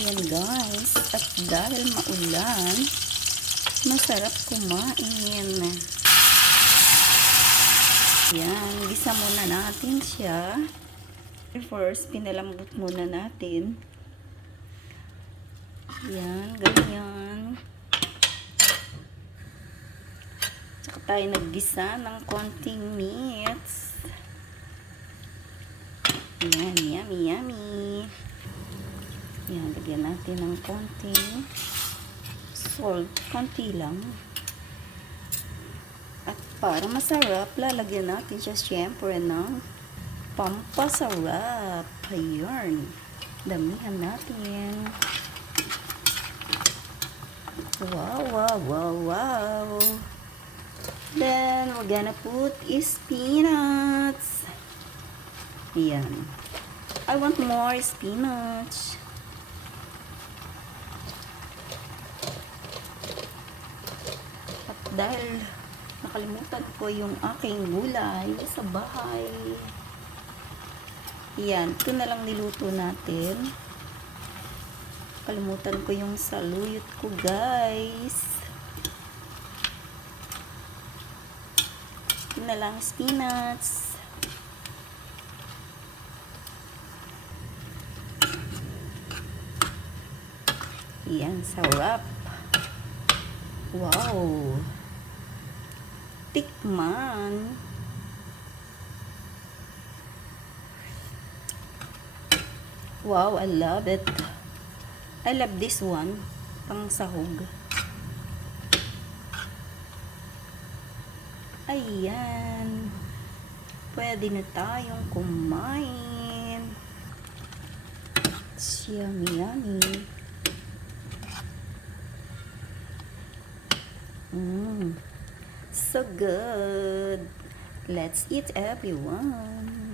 Ayan guys, at dahil maulan, masarap kumain. Ayan, gisa muna natin siya. First, pinalambot muna natin. Ayan, ganyan. Tsaka tayo naggisa ng konting meats. Ayan, yummy, yummy. Ayan, lagyan natin ng konting salt. Konti lang. At para masarap, lalagyan natin siya syempre ng pampasarap. Ayan. Damihan natin. Wow, wow, wow, wow. Then, we're gonna put spinach. Ayan. I want more spinach. At dahil nakalimutan ko yung aking gulay sa bahay. Ayan, ito na lang niluto natin. Kalimutan ko yung saluyot ko, guys. Ito na lang spinach. Ayan, sarap. Wow. Tikman. Wow, I love it. I love this one. Pang sahog. Ayan. Pwede na tayong kumain. It's yummy, yummy. So good. Let's eat, everyone.